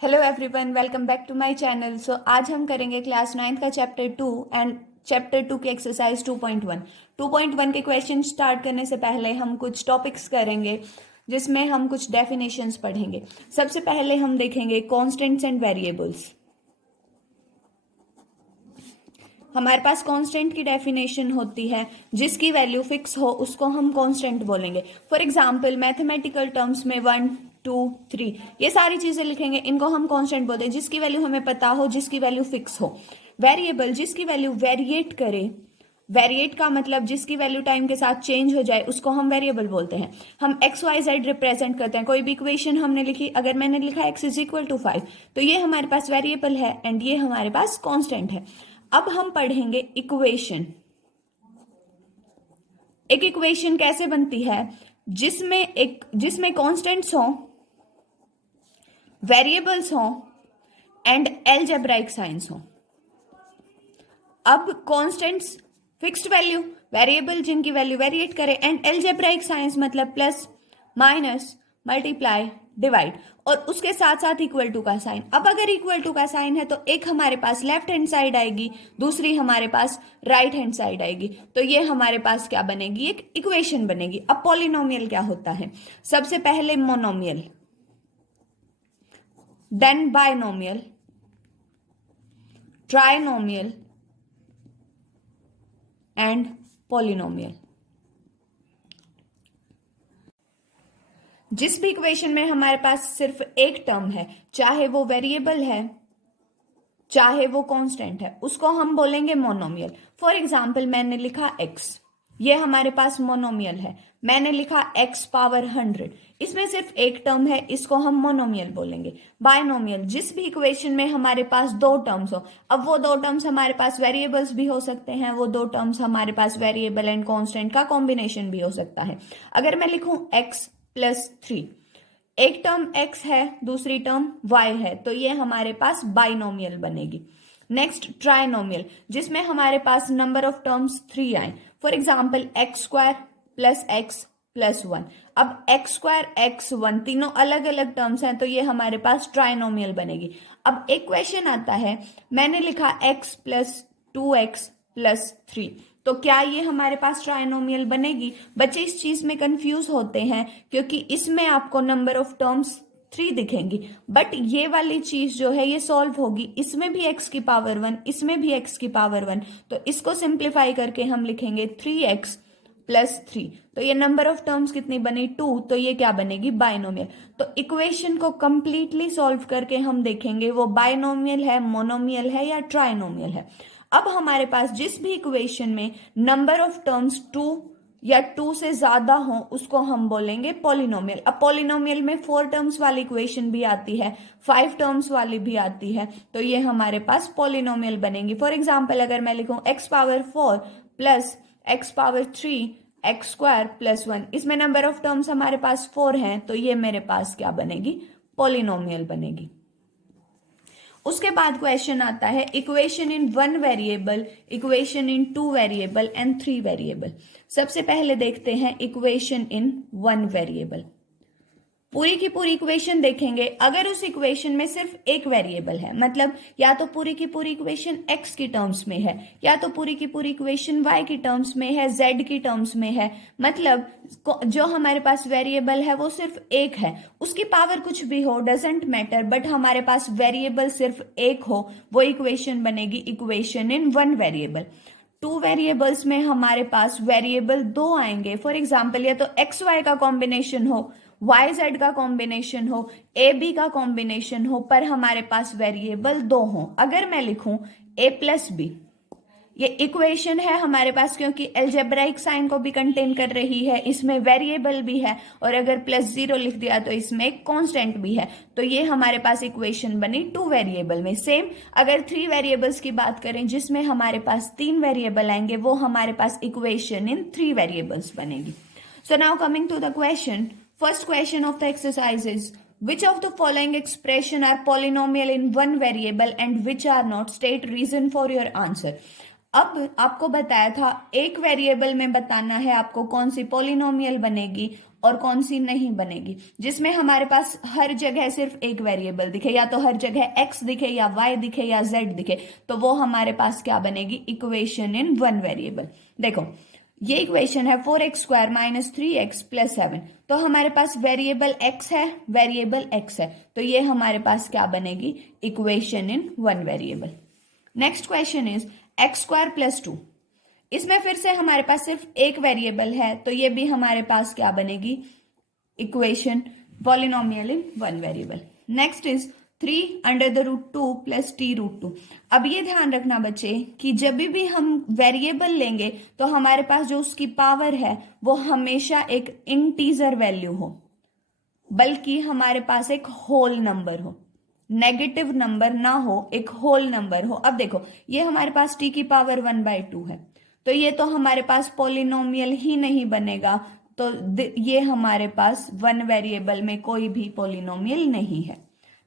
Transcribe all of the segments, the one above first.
Hello everyone, welcome back to my channel. So आज हम करेंगे क्लास 9th का चैप्टर 2 एंड चैप्टर 2 की एक्सरसाइज 2.1। 2.1 के क्वेश्चन स्टार्ट करने से पहले हम कुछ टॉपिक्स करेंगे जिसमें हम कुछ डेफिनेशंस पढ़ेंगे। सबसे पहले हम देखेंगे कॉन्स्टेंट्स एंड वेरिएबल्स। हमारे पास कांस्टेंट की डेफिनेशन होती है जिसकी वैल्यू फिक्स हो उसको हम कांस्टेंट बोलेंगे। फॉर एग्जांपल मैथमेटिकल टर्म्स में 1 2 3 ये सारी चीजें लिखेंगे, इनको हम कांस्टेंट बोलते हैं जिसकी वैल्यू हमें पता हो, जिसकी वैल्यू फिक्स हो। वेरिएबल जिसकी वैल्यू वेरिएट करे, वेरिएट का मतलब जिसकी वैल्यू टाइम के साथ चेंज हो जाए उसको हम वेरिएबल बोलते हैं। हम एक्स वाई जेड रिप्रेजेंट करते हैं। कोई भी इक्वेशन हमने लिखी, अगर मैंने लिखा एक्स इज इक्वल टू 5 तो ये हमारे पास वेरिएबल है एंड ये हमारे पास कांस्टेंट है। अब हम पढ़ेंगे इक्वेशन। एक इक्वेशन कैसे बनती है? जिसमें कांस्टेंट्स हो, वेरिएबल्स हो एंड अलजेब्राइक साइंस हो। अब कांस्टेंट्स फिक्स्ड वैल्यू, वेरिएबल जिनकी वैल्यू वेरिएट करे एंड अलजेब्राइक साइंस मतलब प्लस माइनस मल्टीप्लाई डिवाइड और उसके साथ साथ इक्वल टू का साइन। अब अगर इक्वल टू का साइन है तो एक हमारे पास लेफ्ट हैंड साइड आएगी, दूसरी हमारे पास राइट हैंड साइड आएगी। तो ये हमारे पास क्या बनेगी? एक इक्वेशन बनेगी। अब पॉलिनोमियल क्या होता है? सबसे पहले monomial, then binomial, trinomial and polynomial. जिस भी इक्वेशन में हमारे पास सिर्फ एक टर्म है, चाहे वो वेरिएबल है चाहे वो कांस्टेंट है, उसको हम बोलेंगे मोनोमियल। फॉर एग्जाम्पल मैंने लिखा x, ये हमारे पास मोनोमियल है। मैंने लिखा x पावर 100, इसमें सिर्फ एक टर्म है, इसको हम मोनोमियल बोलेंगे। बायनोमियल जिस भी इक्वेशन में हमारे पास दो टर्म्स हो, अब वो दो टर्म्स हमारे पास वेरिएबल्स भी हो सकते हैं, वो दो टर्म्स हमारे पास वेरिएबल एंड कांस्टेंट का कॉम्बिनेशन भी हो सकता है। अगर मैं लिखूं x प्लस 3, एक टर्म x है, दूसरी टर्म y है, तो ये हमारे पास बाइनोमियल बनेगी। नेक्स्ट ट्राइनोमियल, जिसमें हमारे पास नंबर ऑफ टर्म्स 3 आए। For example x square plus x plus 1। अब एक्स स्क्वायर एक्स 1 तीनों अलग अलग टर्म्स हैं, तो ये हमारे पास ट्राइनोमियल बनेगी। अब एक क्वेश्चन आता है, मैंने लिखा x प्लस 2x प्लस 3, तो क्या ये हमारे पास ट्राइनोमियल बनेगी? बच्चे इस चीज में कंफ्यूज होते हैं क्योंकि इसमें आपको नंबर ऑफ टर्म्स 3 दिखेंगी, बट ये वाली चीज जो है ये सॉल्व होगी। इसमें भी x की पावर 1, इसमें भी x की पावर 1, तो इसको सिंप्लीफाई करके हम लिखेंगे 3x प्लस 3। तो ये नंबर ऑफ टर्म्स कितनी बनी? 2, तो ये क्या बनेगी? बाइनोमियल। तो इक्वेशन को कंप्लीटली सॉल्व करके हम देखेंगे वो बाइनोमियल है, मोनोमियल है या ट्राइनोमियल है। अब हमारे पास जिस भी इक्वेशन में नंबर ऑफ टर्म्स 2 या 2 से ज्यादा हो उसको हम बोलेंगे पॉलिनोमियल। अब पॉलिनोमियल में 4 टर्म्स वाली इक्वेशन भी आती है, 5 टर्म्स वाली भी आती है, तो ये हमारे पास पॉलिनोमियल बनेंगी। फॉर एग्जाम्पल अगर मैं लिखूं x power 4 plus x power 3 x square plus 1, इसमें नंबर ऑफ टर्म्स हमारे पास 4 हैं, तो ये मेरे पास क्या बनेगी? पॉलिनोमियल बनेगी। उसके बाद क्वेश्चन आता है equation in 1 variable, equation in 2 variable and 3 variable. सबसे पहले देखते हैं इक्वेशन इन 1 वेरिएबल। पूरी की पूरी इक्वेशन देखेंगे। अगर उस इक्वेशन में सिर्फ एक वेरिएबल है, मतलब या तो पूरी की पूरी इक्वेशन x की टर्म्स में है या तो पूरी की पूरी इक्वेशन y की टर्म्स में है, z की टर्म्स में है, मतलब जो हमारे पास वेरिएबल है वो सिर्फ एक है, उसकी पावर कुछ भी हो डजेंट मैटर, बट हमारे पास वेरिएबल सिर्फ एक हो, वो इक्वेशन बनेगी इक्वेशन इन 1 वेरिएबल। 2 वेरिएबल्स में हमारे पास वेरिएबल 2 आएंगे। फॉर एग्जाम्पल या तो एक्स वाई का कॉम्बिनेशन हो, वाई जेड का कॉम्बिनेशन हो, ए बी का कॉम्बिनेशन हो, पर हमारे पास वेरिएबल 2 हो। अगर मैं लिखूं ए प्लस बी, ये इक्वेशन है हमारे पास क्योंकि अलजेब्राइक साइन को भी कंटेन कर रही है, इसमें वेरिएबल भी है, और अगर प्लस 0 लिख दिया तो इसमें एक कांस्टेंट भी है, तो ये हमारे पास इक्वेशन बनी 2 वेरिएबल में। सेम अगर 3 वेरिएबल्स की बात करें जिसमें हमारे पास 3 वेरिएबल आएंगे, वो हमारे पास इक्वेशन इन 3 वेरिएबल्स बनेगी। So now coming to the question, first question of the exercise is which of the following expression are polynomial in 1 variable and which are not? State reason for your answer। अब आपको बताया था एक variable में बताना है आपको कौन सी पॉलिनोमियल बनेगी और कौन सी नहीं बनेगी, जिसमें हमारे पास हर जगह सिर्फ एक वेरिएबल दिखे, या तो हर जगह x दिखे या y दिखे या z दिखे, तो वो हमारे पास क्या बनेगी, इक्वेशन इन वन वेरिएबल। देखो ये इक्वेशन है 4x² - 3x + 7, तो हमारे पास वेरिएबल x है, वेरिएबल x है, तो ये हमारे पास क्या बनेगी, equation in one variable. Next question is x² + 2, इसमें फिर से हमारे पास सिर्फ एक वेरिएबल है, तो ये भी हमारे पास क्या बनेगी, equation polynomial in one variable. Next is 3√2 + t√2। अब ये ध्यान रखना बच्चे कि जब भी हम वेरिएबल लेंगे तो हमारे पास जो उसकी पावर है वो हमेशा एक इंटीजर वैल्यू हो, बल्कि हमारे पास एक होल नंबर हो, नेगेटिव नंबर ना हो, एक होल नंबर हो। अब देखो ये हमारे पास t की पावर 1/2 है, तो ये तो हमारे पास पॉलिनोमियल ही नहीं बनेगा, तो ये हमारे पास वन वेरिएबल में कोई भी पॉलिनोमियल नहीं है।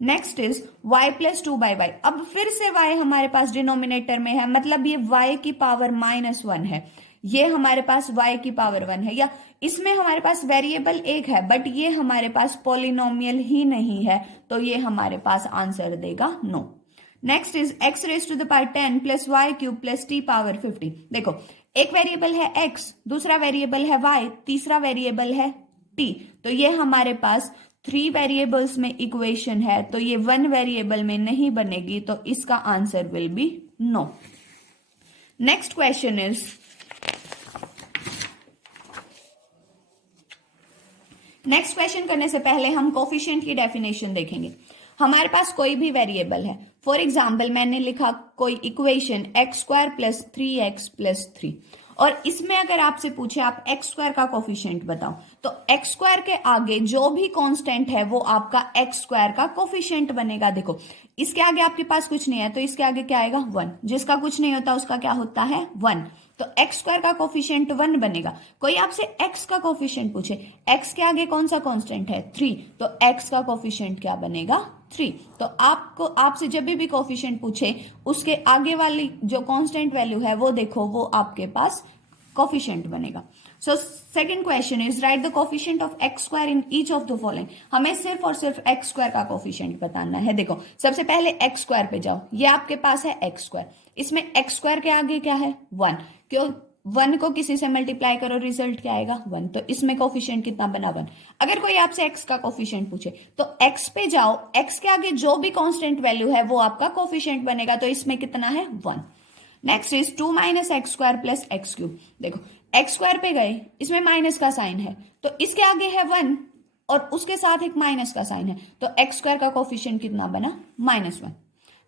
Next is y + 2/y। अब फिर से y हमारे पास डिनोमिनेटर में है, मतलब ये y की पावर -1 है, ये हमारे पास y की पावर 1 है, या इसमें हमारे पास वेरिएबल एक है बट ये हमारे पास पॉलिनोमियल ही नहीं है, तो ये हमारे पास आंसर देगा no. Next is x⁻10 + y³ + t⁻50। देखो एक वेरिएबल है x, दूसरा वेरिएबल है y, तीसरा वेरिएबल है t, तो ये हमारे पास 3 वेरिएबल्स में इक्वेशन है, तो ये वन वेरिएबल में नहीं बनेगी, तो इसका answer will be no. Next question is next question करने से पहले हम कोफिशिएंट की डेफिनेशन देखेंगे। हमारे पास कोई भी वेरिएबल है, फॉर एग्जाम्पल मैंने लिखा कोई इक्वेशन x² + 3x + 3, और इसमें अगर आपसे पूछे आप x² का कोफिशिएंट बताओ, तो x² के आगे जो भी कांस्टेंट है वो आपका x² का कोफिशिएंट बनेगा। देखो इसके आगे आपके पास कुछ नहीं है, तो इसके आगे क्या आएगा, 1, जिसका कुछ नहीं होता उसका क्या होता है, 1, तो x² का कोफिशिएंट 1 बनेगा। कोई आपसे x का कोफिशिएंट पूछे, x के आगे कौन सा कांस्टेंट है, 3, तो x का कोफिशिएंट क्या बनेगा, 3। तो आपको आपसे जब भी कोफिशिएंट पूछे उसके आगे वाली जो कांस्टेंट वैल्यू है वो देखो, वो आपके पास कोफिशिएंट बनेगा। So second question is right the coefficient of x² in each of the following. हमें सिर्फ और सिर्फ x² का कोफिशिएंट बताना है। देखो सबसे पहले x² पे जाओ, ये आपके पास है x², इसमें x² के आगे क्या है, 1, क्यों 1 को किसी से मल्टीप्लाई करो रिजल्ट क्या आएगा, 1, तो इसमें कोफिशिएंट कितना बना, 1। अगर कोई आपसे x का कोफिशिएंट पूछे तो x पे जाओ, x के आगे जो भी कांस्टेंट वैल्यू है वो आपका कोफिशिएंट बनेगा, तो इसमें कितना है, 1। Next is 2 - x² + x³। देखो x² पे गए, इसमें माइनस का साइन है, तो इसके आगे है 1 और उसके साथ एक माइनस का साइन है, तो x² का कोफिशिएंट कितना बना, -1।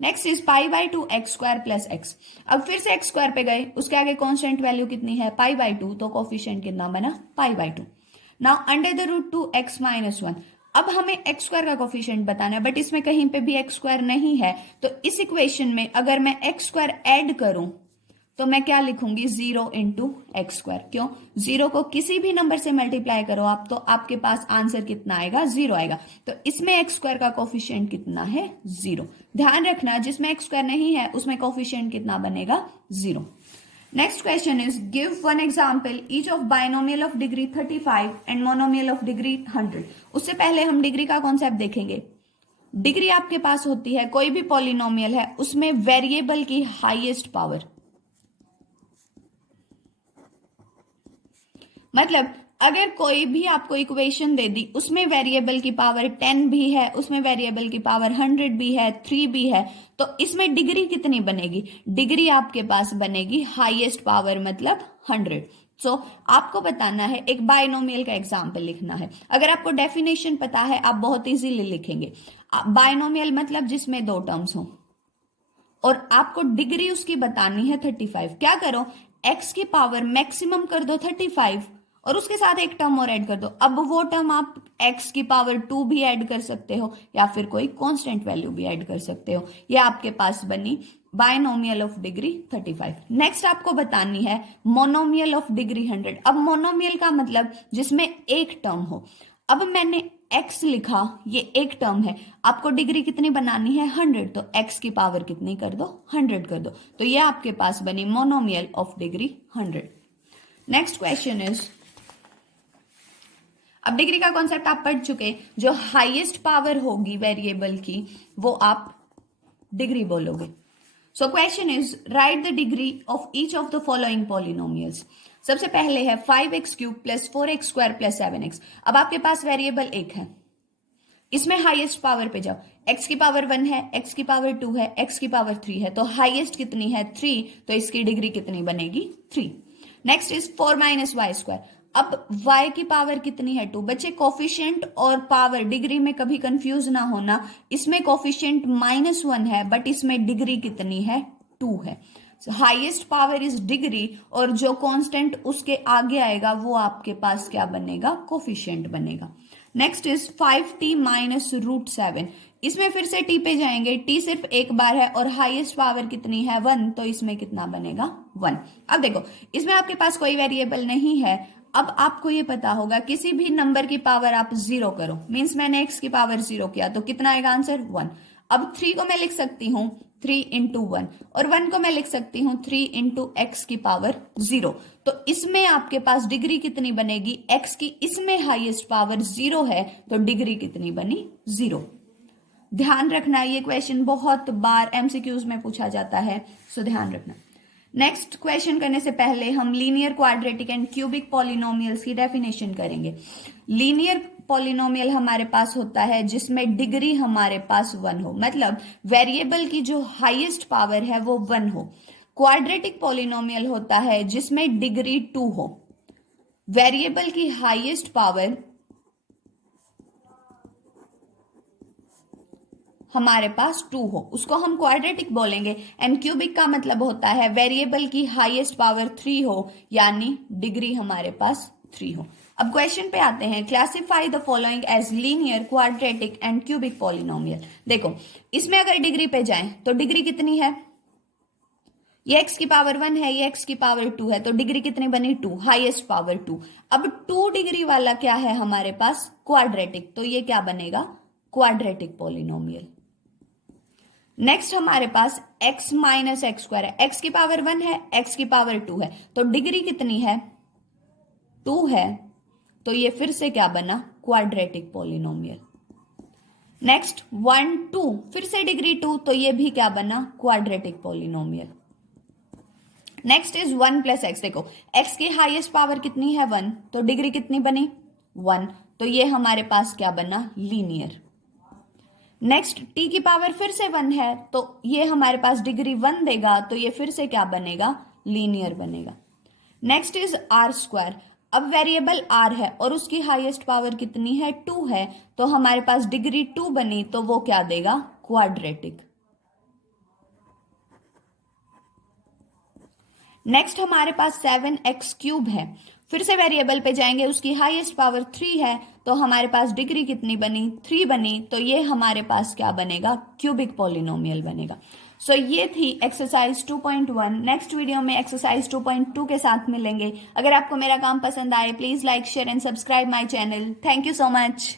Next is π/2 x² + x। अब फिर से x² पे गए, उसके आगे कांस्टेंट वैल्यू कितनी है, π/2, तो कोफिशिएंट कितना बना, π/2। Now √2 x - 1। अब हमें x² का कोफिशिएंट बताना है, बट इसमें कहीं पे भी x² नहीं है, तो इस इक्वेशन में अगर मैं x² ऐड करूं तो मैं क्या लिखूंगी, 0 × x²। क्यों, 0 को किसी भी नंबर से मल्टीप्लाई करो आप, तो आपके पास आंसर कितना आएगा, 0 आएगा, तो इसमें x² का कोफिशिएंट कितना है, 0। ध्यान रखना जिसमें x² नहीं है उसमें कोफिशिएंट कितना बनेगा, 0। Next question is give one example each of binomial of degree 35 and monomial of degree 100। उससे पहले हम डिग्री का कॉन्सेप्ट देखेंगे। डिग्री आपके पास होती है, कोई भी पॉलिनोमियल है उसमें वेरिएबल की हाईएस्ट पावर, मतलब अगर कोई भी आपको इक्वेशन दे दी उसमें वेरिएबल की पावर 10 भी है, उसमें वेरिएबल की पावर 100 भी है, 3 भी है, तो इसमें डिग्री कितनी बनेगी, डिग्री आपके पास बनेगी हाईएस्ट पावर मतलब 100। सो आपको बताना है, एक बाइनोमियल का एग्जाम्पल लिखना है। अगर आपको डेफिनेशन पता है आप बहुत इजीली लिखेंगे। बाइनोमियल मतलब जिसमें 2 टर्म्स हो, और आपको डिग्री उसकी बतानी है 35। क्या करो, x की पावर मैक्सिमम कर दो 35 और उसके साथ एक टर्म और ऐड कर दो। अब वो टर्म आप x की पावर 2 भी ऐड कर सकते हो या फिर कोई कांस्टेंट वैल्यू भी ऐड कर सकते हो। ये आपके पास बनी बाइनोमियल ऑफ डिग्री 35। नेक्स्ट आपको बतानी है मोनोमियल ऑफ डिग्री 100। अब मोनोमियल का मतलब जिसमें एक टर्म हो। अब मैंने x लिखा, ये एक टर्म है, आपको डिग्री कितनी बनानी है 100, तो x की पावर कितनी कर दो 100 कर दो, तो ये आपके पास बनी monomial of degree 100। Next question is, अब डिग्री का कॉन्सेप्ट आप पढ़ चुके, जो हाईएस्ट पावर होगी वेरिएबल की वो आप डिग्री बोलोगे। So question is right the degree of each of the following polynomials. सबसे पहले है 5x³ + 4x² + 7x। अब आपके पास वेरिएबल एक है, इसमें हाईएस्ट पावर पे जाओ, x की पावर 1 है, x की पावर 2 है, x की पावर 3 है, तो हाईएस्ट कितनी है 3, तो इसकी डिग्री कितनी बनेगी 3। Next is 4 - y²। अब y की पावर कितनी है 2। बच्चे कोफिशिएंट और पावर डिग्री में कभी कंफ्यूज ना होना, इसमें कोफिशिएंट -1 है बट इसमें डिग्री कितनी है 2 है। हाईएस्ट पावर इज डिग्री और जो कांस्टेंट उसके आगे आएगा वो आपके पास क्या बनेगा, कोफिशिएंट बनेगा। Next is 5t - √7। इसमें फिर से t पे जाएंगे, t सिर्फ एक बार है और हाईएस्ट पावर कितनी है 1, तो इसमें कितना बनेगा 1। अब देखो इसमें आपके पास कोई वेरिएबल नहीं है। अब आपको ये पता होगा किसी भी नंबर की पावर आप 0 करो, मीन्स मैंने x की पावर 0 किया तो कितना आएगा आंसर 1। अब 3 को मैं लिख सकती हूं 3 × 1 और 1 को मैं लिख सकती हूं 3 × x की पावर 0। तो इसमें आपके पास डिग्री कितनी बनेगी, x की इसमें हाईएस्ट पावर 0 है तो डिग्री कितनी बनी 0। ध्यान रखना ये क्वेश्चन बहुत बार एमसीक्यूज में पूछा जाता है, सो ध्यान रखना। नेक्स्ट क्वेश्चन करने से पहले हम linear, quadratic and cubic polynomials की डेफिनेशन करेंगे। लीनियर पॉलिनोमियल हमारे पास होता है जिसमें डिग्री हमारे पास 1 हो, मतलब वेरिएबल की जो हाईएस्ट पावर है वो 1 हो। क्वाड्रेटिक पॉलिनोमियल होता है जिसमें डिग्री 2 हो, वेरिएबल की हाईएस्ट पावर हमारे पास 2 हो, उसको हम क्वाड्रेटिक बोलेंगे। एंड क्यूबिक का मतलब होता है वेरिएबल की हाईएस्ट पावर 3 हो, यानी डिग्री हमारे पास 3 हो। अब क्वेश्चन पे आते हैं, classify the following as linear, quadratic and cubic polynomial. देखो इसमें अगर डिग्री पे जाएं तो डिग्री कितनी है, ये x की पावर 1 है, ये x की पावर 2 है, तो डिग्री कितनी बनी 2, हाईएस्ट पावर 2। अब 2 डिग्री वाला क्या है हमारे पास, क्वाड्रेटिक, तो ये क्या बनेगा क्वाड्रेटिक पॉलिनोमियल। नेक्स्ट हमारे पास x - x² है, x की पावर 1 है, x की पावर 2 है, तो डिग्री कितनी है 2 है, तो ये फिर से क्या बना क्वाड्रेटिक पॉलिनोमियल। नेक्स्ट 1 2 फिर से डिग्री 2, तो ये भी क्या बना quadratic polynomial. Next is 1 + x। देखो x की हाईएस्ट पावर कितनी है 1, तो डिग्री कितनी बनी 1, तो ये हमारे पास क्या बना लीनियर। नेक्स्ट t की पावर फिर से 1 है, तो ये हमारे पास डिग्री 1 देगा, तो ये फिर से क्या बनेगा लीनियर बनेगा। Next is r²। अब वेरिएबल r है और उसकी हाईएस्ट पावर कितनी है 2 है, तो हमारे पास डिग्री 2 बनी, तो वो क्या देगा क्वाड्रेटिक। नेक्स्ट हमारे पास 7x³ है, फिर से वेरिएबल पे जाएंगे, उसकी हाईएस्ट पावर 3 है, तो हमारे पास डिग्री कितनी बनी 3 बनी, तो ये हमारे पास क्या बनेगा क्यूबिक पॉलिनोमियल बनेगा। सो ये थी एक्सरसाइज 2.1। नेक्स्ट वीडियो में एक्सरसाइज 2.2 के साथ मिलेंगे। अगर आपको मेरा काम पसंद आए please like, share and subscribe my channel. Thank you so much.